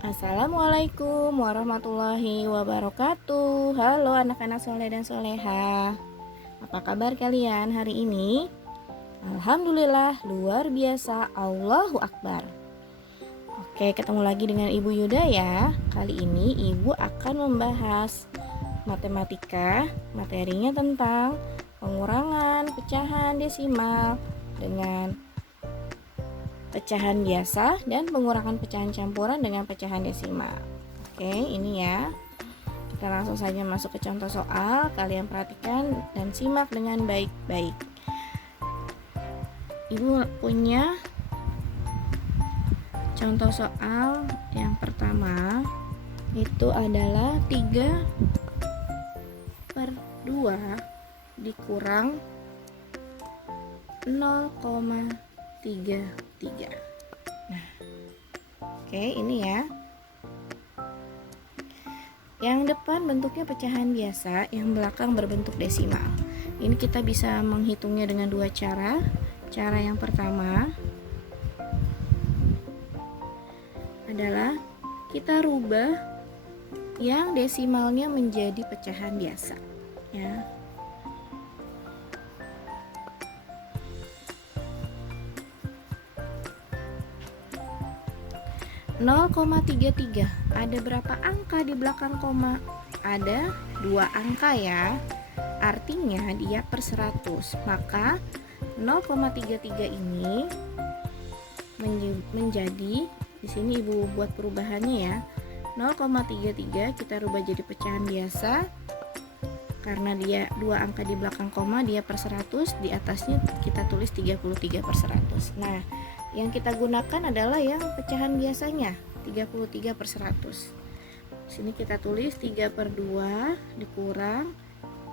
Assalamualaikum warahmatullahi wabarakatuh. Halo anak-anak soleh dan soleha. Apa kabar kalian hari ini? Alhamdulillah luar biasa, Allahu Akbar. Oke, ketemu lagi dengan Ibu Yuda ya. Kali ini Ibu akan membahas matematika. Materinya tentang pengurangan, pecahan desimal dengan pecahan biasa dan pengurangan pecahan campuran dengan pecahan desimal. Oke, ini ya. Kita langsung saja masuk ke contoh soal. Kalian perhatikan dan simak dengan baik-baik. Ibu punya contoh soal yang pertama, itu adalah 3/2 dikurang 0,33. Nah, oke, ini ya. Yang depan bentuknya pecahan biasa, yang belakang berbentuk desimal. Ini kita bisa menghitungnya dengan dua cara. Cara yang pertama adalah kita rubah yang desimalnya menjadi pecahan biasa, ya. Nol koma tiga tiga. Ada berapa angka di belakang koma? Ada 2 angka ya. Artinya dia per 100. Maka 0,33 ini menjadi, di sini Ibu buat perubahannya ya. 0,33 kita rubah jadi pecahan biasa. Karena dia 2 angka di belakang koma, dia per 100, di atasnya kita tulis 33/100. Nah, yang kita gunakan adalah yang pecahan biasanya, 33/100. Sini kita tulis 3/2 dikurang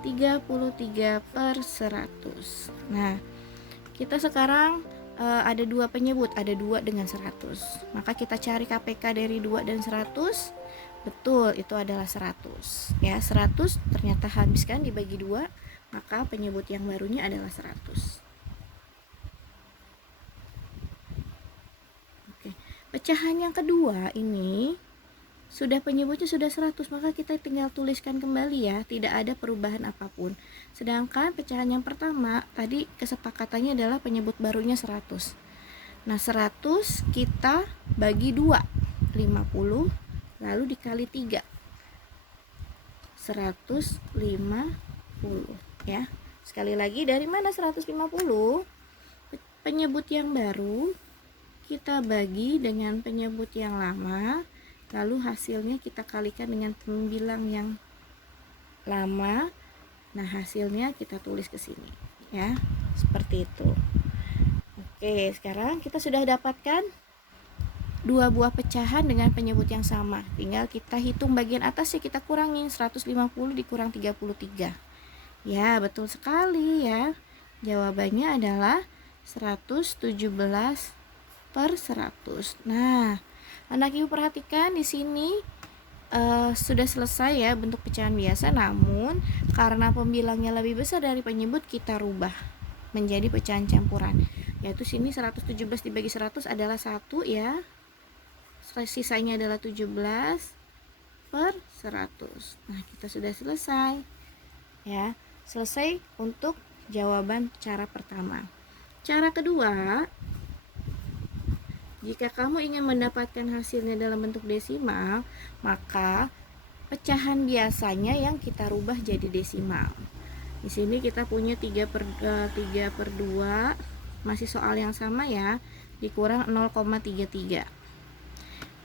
33/100. Nah, kita sekarang ada dua penyebut, ada 2 dengan 100. Maka kita cari KPK dari 2 dan 100. Betul, itu adalah 100. Ya, 100 ternyata habiskan dibagi 2, maka penyebut yang barunya adalah 100. Oke. Pecahan yang kedua ini sudah penyebutnya sudah 100, maka kita tinggal tuliskan kembali ya, tidak ada perubahan apapun. Sedangkan pecahan yang pertama tadi kesepakatannya adalah penyebut barunya 100. Nah, 100 kita bagi 2, 50, lalu dikali 3, 150 ya. Sekali lagi, dari mana 150? Penyebut yang baru kita bagi dengan penyebut yang lama, lalu hasilnya kita kalikan dengan pembilang yang lama. Nah, hasilnya kita tulis ke sini ya, seperti itu. Oke, sekarang kita sudah dapatkan 2 buah pecahan dengan penyebut yang sama. Tinggal kita hitung bagian atasnya, kita kurangin. 150 dikurang 33. Ya, betul sekali ya. Jawabannya adalah 117/100. Nah, anak Ibu perhatikan di sini sudah selesai ya bentuk pecahan biasa, namun karena pembilangnya lebih besar dari penyebut, kita rubah menjadi pecahan campuran. Yaitu sini 117 dibagi 100 adalah 1 ya. Sisanya adalah 17/100. Nah, kita sudah selesai. Ya, selesai untuk jawaban cara pertama. Cara kedua, jika kamu ingin mendapatkan hasilnya dalam bentuk desimal, maka pecahan biasanya yang kita rubah jadi desimal. Di sini kita punya 3/2, masih soal yang sama ya, dikurang 0,33.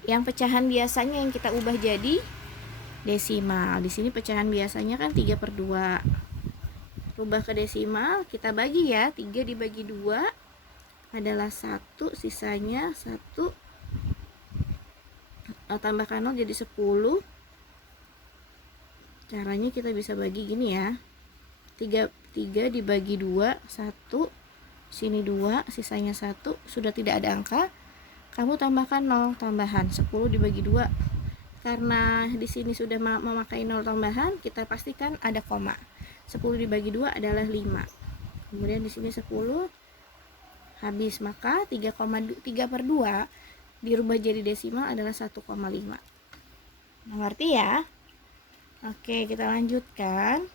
Yang pecahan biasanya yang kita ubah jadi desimal. Di sini pecahan biasanya kan 3/2. Rubah ke desimal, kita bagi ya, 3 dibagi 2 adalah 1, sisanya 1, tambahkan 0 jadi 10. Caranya kita bisa bagi gini ya, 3 dibagi 2, 1, sini 2, sisanya 1, sudah tidak ada angka, kamu tambahkan 0 tambahan, 10 dibagi 2. Karena di sini sudah memakai 0 tambahan, kita pastikan ada koma. 10 dibagi 2 adalah 5. Kemudian di sini 10 habis, maka 3/2 dirubah jadi desimal adalah 1,5. Mengerti ya? Oke, kita lanjutkan.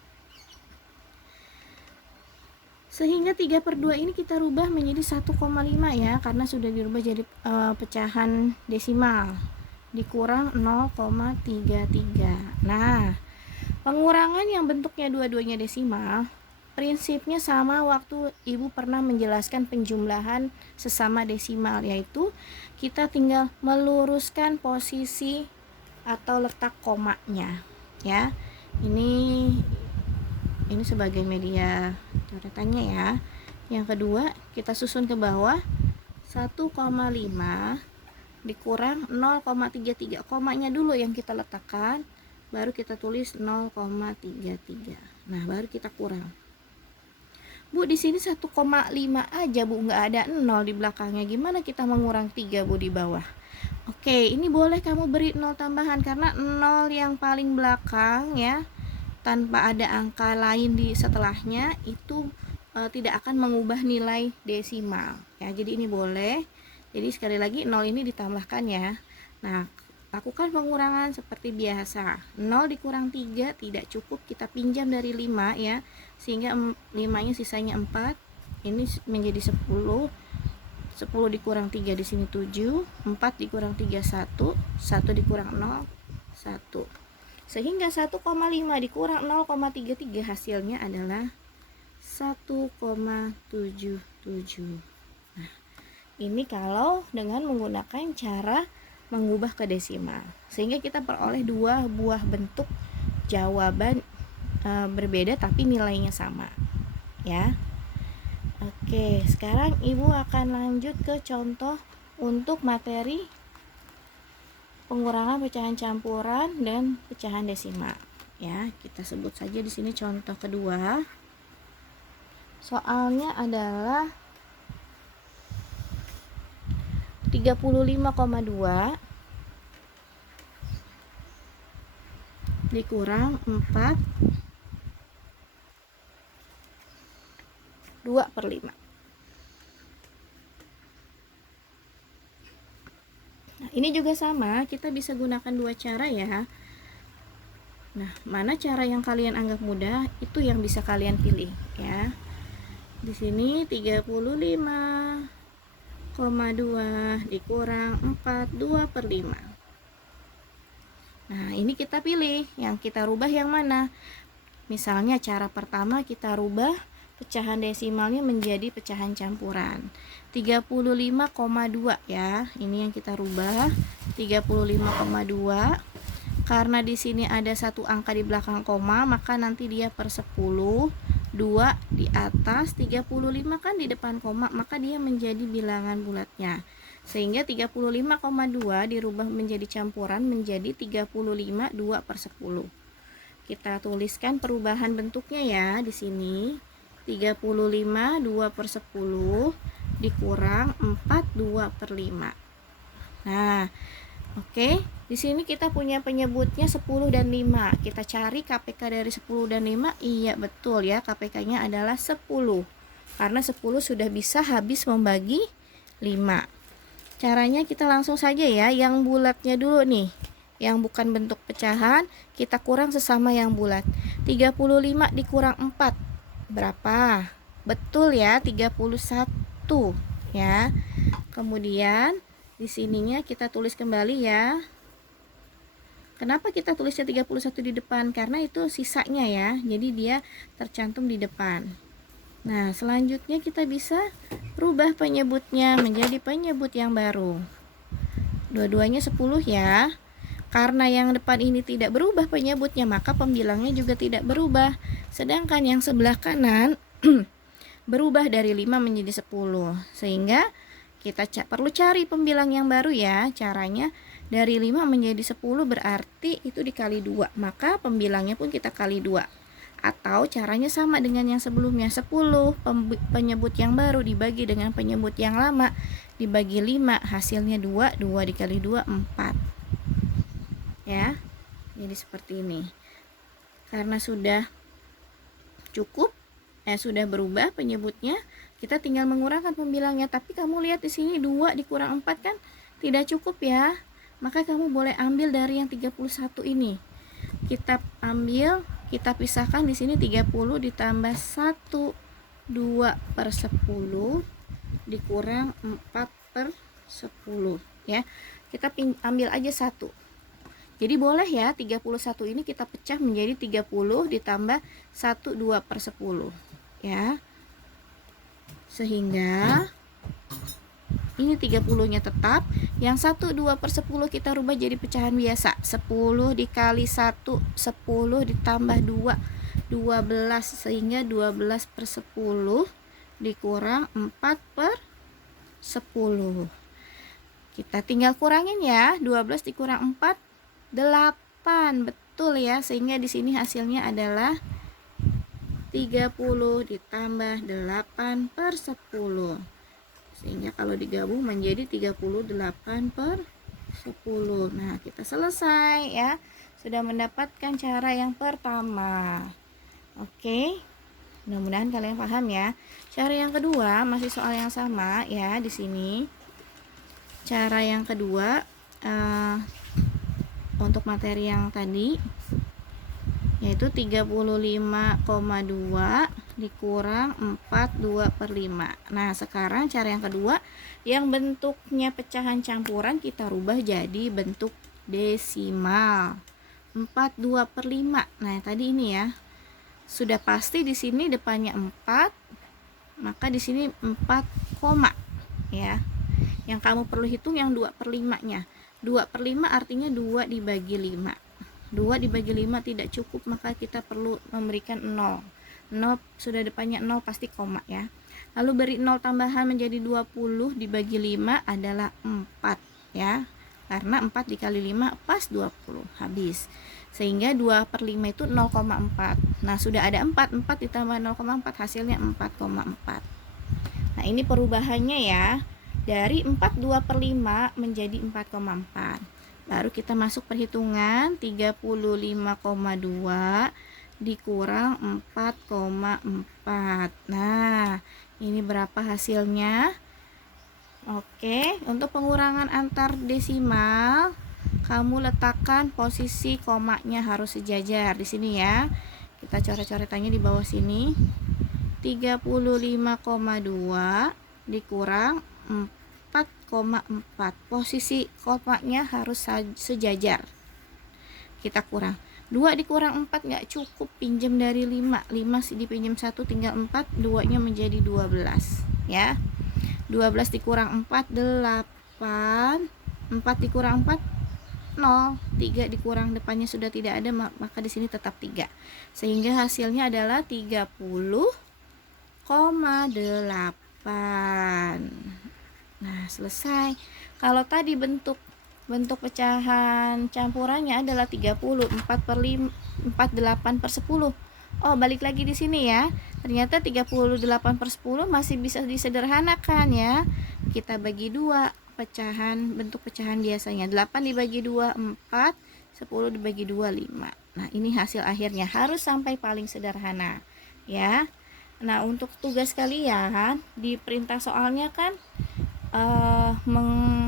Sehingga 3/2 ini kita rubah menjadi 1,5 ya, karena sudah dirubah jadi pecahan desimal. Dikurang 0,33. Nah, pengurangan yang bentuknya dua-duanya desimal, prinsipnya sama waktu Ibu pernah menjelaskan penjumlahan sesama desimal, yaitu kita tinggal meluruskan posisi atau letak komanya ya. Ini sebagai media coretannya ya. Yang kedua, kita susun ke bawah 1,5 dikurang 0,33. Komanya dulu yang kita letakkan, baru kita tulis 0,33. Nah, baru kita kurang. Bu, di sini 1,5 aja, Bu, nggak ada 0 di belakangnya. Gimana kita mengurang 3, Bu, di bawah? Oke, ini boleh kamu beri 0 tambahan, karena 0 yang paling belakang ya, tanpa ada angka lain di setelahnya, itu tidak akan mengubah nilai desimal ya. Jadi ini boleh. Jadi sekali lagi 0 ini ditambahkan ya. Nah, lakukan pengurangan seperti biasa. 0 dikurang 3 tidak cukup, kita pinjam dari 5 ya, sehingga 5-nya sisanya 4. Ini menjadi 10. 10 dikurang 3 di sini 7. 4 dikurang 3 1. 1 dikurang 0 1. Sehingga 1,5 dikurang 0,33 hasilnya adalah 1,77. Nah, ini kalau dengan menggunakan cara mengubah ke desimal, sehingga kita peroleh dua buah bentuk jawaban berbeda tapi nilainya sama ya. Oke, sekarang Ibu akan lanjut ke contoh untuk materi pengurangan pecahan campuran dan pecahan desimal ya. Kita sebut saja di sini contoh kedua. Soalnya adalah 35,2 dikurang 4 2/5. Nah, ini juga sama, kita bisa gunakan dua cara ya. Nah, mana cara yang kalian anggap mudah, itu yang bisa kalian pilih ya. Di sini 35,2 dikurang 4 2/5. Nah, ini kita pilih, yang kita rubah yang mana. Misalnya cara pertama kita rubah pecahan desimalnya menjadi pecahan campuran. 35,2 ya. Ini yang kita rubah 35,2. Karena di sini ada satu angka di belakang koma, maka nanti dia per 10, 2 di atas, 35 kan di depan koma, maka dia menjadi bilangan bulatnya. Sehingga 35,2 dirubah menjadi campuran menjadi 35 2/10. Kita tuliskan perubahan bentuknya ya di sini. 35 2/10 dikurang 4 2/5. Nah, oke. Di sini kita punya penyebutnya 10 dan 5. Kita cari KPK dari 10 dan 5. Iya, betul ya. KPK-nya adalah 10. Karena 10 sudah bisa habis membagi 5. Caranya kita langsung saja ya. Yang bulatnya dulu nih. Yang bukan bentuk pecahan, kita kurang sesama yang bulat. 35 dikurang 4. Berapa? Betul ya, 31 ya. Kemudian di sininya kita tulis kembali ya. Kenapa kita tulisnya 31 di depan? Karena itu sisanya ya. Jadi dia tercantum di depan. Nah, selanjutnya kita bisa rubah penyebutnya menjadi penyebut yang baru. Dua-duanya 10 ya. Karena yang depan ini tidak berubah penyebutnya, maka pembilangnya juga tidak berubah. Sedangkan yang sebelah kanan berubah dari 5 menjadi 10. Sehingga kita perlu cari pembilang yang baru ya. Caranya dari 5 menjadi 10 berarti itu dikali 2. Maka pembilangnya pun kita kali 2. Atau caranya sama dengan yang sebelumnya. 10 penyebut yang baru dibagi dengan penyebut yang lama dibagi 5. Hasilnya 2. 2 dikali 2 4. Ya, jadi seperti ini. Karena sudah cukup, sudah berubah penyebutnya, kita tinggal mengurangkan pembilangnya. Tapi kamu lihat di sini 2 dikurang 4 kan tidak cukup ya, maka kamu boleh ambil dari yang 31 ini. Kita ambil, kita pisahkan di sini 30 ditambah 1 2 per 10 dikurang 4 per 10 ya. Kita ambil aja 1. Jadi boleh ya 31 ini kita pecah menjadi 30 ditambah 1 2 per 10 ya. Sehingga ini 30-nya tetap, yang 1 2 per 10 kita rubah jadi pecahan biasa. 10 dikali 1, 10 ditambah 2, 12, sehingga 12 per 10 dikurang 4 per 10. Kita tinggal kurangin ya, 12 dikurang 4, 8. Betul ya, sehingga di sini hasilnya adalah 30 ditambah 8 per 10. Sehingga kalau digabung menjadi 38 per 10. Nah, kita selesai ya. Sudah mendapatkan cara yang pertama. Oke. Mudah-mudahan kalian paham ya. Cara yang kedua masih soal yang sama ya di sini. Cara yang kedua untuk materi yang tadi yaitu 35,2 dikurang 42 per 5. Nah, sekarang cara yang kedua, yang bentuknya pecahan campuran kita rubah jadi bentuk desimal. 42 per 5. Nah, tadi ini ya. Sudah pasti di sini depannya 4, maka di sini 4 koma ya. Yang kamu perlu hitung yang 2 per 5-nya. 2 per 5 artinya 2 dibagi 5. 2 dibagi 5 tidak cukup, maka kita perlu memberikan 0. 0 sudah depannya 0 pasti koma ya. Lalu beri 0 tambahan menjadi 20 dibagi 5 adalah 4 ya. Karena 4 dikali 5 pas 20, habis. Sehingga 2 per 5 itu 0,4. Nah, sudah ada 4 ditambah 0,4 hasilnya 4,4. Nah, ini perubahannya ya. Dari 2 per 5 menjadi 4,4. Baru kita masuk perhitungan, 35,2 dikurang 4,4. Nah, ini berapa hasilnya? Oke, untuk pengurangan antar desimal, kamu letakkan posisi komanya harus sejajar di sini ya. Kita coret-coretannya di bawah sini. 35,2 dikurang 4,4. Posisi komanya harus sejajar. Kita kurang 2 dikurang 4 nggak cukup, pinjam dari 5 dipinjam 1 tinggal 4, 2 nya menjadi 12 ya. 12 dikurang 4 8, 4 dikurang 4 0, 3 dikurang depannya sudah tidak ada, maka di sini tetap 3. Sehingga hasilnya adalah 30,8. Nah, selesai. Kalau tadi bentuk pecahan campurannya adalah 30, 4 per 5, 48 per 10. Oh, balik lagi di sini ya. Ternyata 38 per 10 masih bisa disederhanakan ya. Kita bagi 2 bentuk pecahan biasanya. 8 dibagi 2 4, 10 dibagi 2 5. Nah, ini hasil akhirnya, harus sampai paling sederhana ya. Nah, untuk tugas kalian di perintah soalnya kan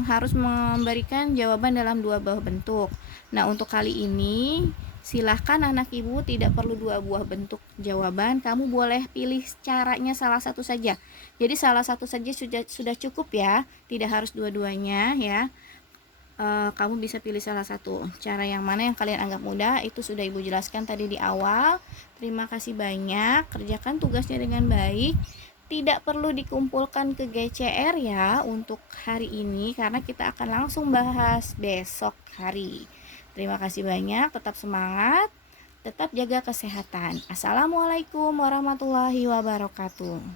harus memberikan jawaban dalam 2 buah bentuk. Nah, untuk kali ini silahkan anak ibu tidak perlu 2 buah bentuk jawaban, kamu boleh pilih caranya salah satu saja. Jadi salah satu saja sudah cukup ya, tidak harus dua-duanya ya. Kamu bisa pilih salah satu. Cara yang mana yang kalian anggap mudah itu sudah ibu jelaskan tadi di awal. Terima kasih banyak, kerjakan tugasnya dengan baik. Tidak perlu dikumpulkan ke GCR ya untuk hari ini, karena kita akan langsung bahas besok hari. Terima kasih banyak, tetap semangat, tetap jaga kesehatan. Assalamualaikum warahmatullahi wabarakatuh.